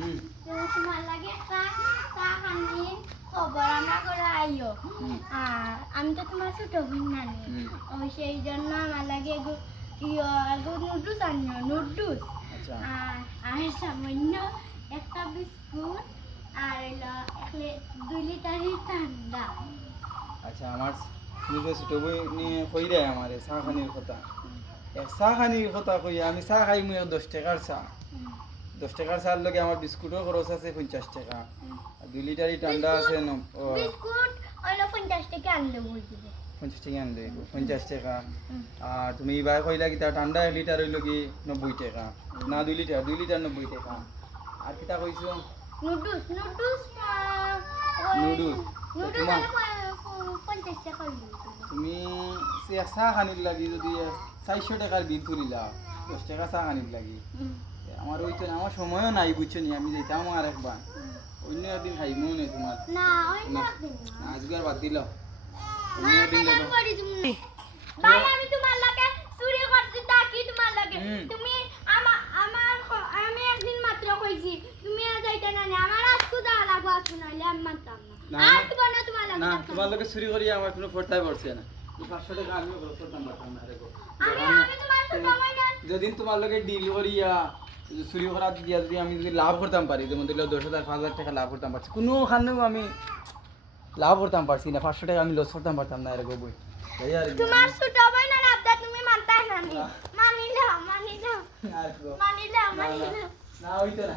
হুম। তুমি তোমার লাগে একটা চা খানি খবর আমরা করে আইও। হুম। আর আমি তো তোমার ছোট বোন নানি। সেই জন্য আমার লাগে ইয়ো নুডলস আনিও নুডলস। আচ্ছা। আর আর সামান্য একটা বিস্কুট আর হলো দুই লিটারের ঠান্ডা। আচ্ছা আমার তুমি তো ছোট বই নিয়ে কই দেয় আমার চা খানির কথা। এক চা খানির কথা কই আমি চা খাই মুই দশ টাকার চা। দশ টাকার চার লগে আমার বিস্কুটও খরচ আছে পঞ্চাশ টাকা। দুই লিটারই ঠান্ডা আছে পঞ্চাশ টাকা আনলে পঞ্চাশ টাকা আর তুমি এবার কইলা কি তার ঠান্ডা এক লিটার হইল কি নব্বই টাকা। না দুই লিটার দুই লিটার নব্বই টাকা। আর কিতা কইছো? নুডলস তুমি এক খানির লাগি যদি চারশো টাকার বিল তুলিলা দশ টাকা চা খানির লাগি। আমার ওই তো আমার সময়ও নাই বুঝছ নি? আমি যেতাম আর একবার। অন্য একদিন খাইবো না তোমার? না। আজকে আর বাদ দিল। অন্য একদিন তুমি। ভাই, আমি তোমার লাগে চুরি করতে থাকি তোমার লাগে। তুমি আমা- আমার খ- আমি একদিন মাত্র কইছি, তুমি আর যাইতে না আমার আজকে আমি মানতাম না। আর তোমার না, তোমার লাগে না তোমার লোকে চুরি করি আমার কোনো পড়ছে না। এই পাঁচশো টাকা আমিও খরচ না। যেদিন তোমার লোকে ডিল করিয়া চুরি করা দিয়া যদি আমি যদি লাভ করতাম পারি যেমন দিলে দশ হাজার পাঁচ হাজার টাকা লাভ করতাম পারছি কোনো খানেও আমি লাভ করতাম পারছি না পাঁচশো টাকা আমি লস করতাম পারতাম না এরকম বই। তোমার ছোট ভাই না, আবদার তুমি মানতাই না নি। মানিলাম, মানিলাম, না কি। না, না, মানিলাম। না হইতো না।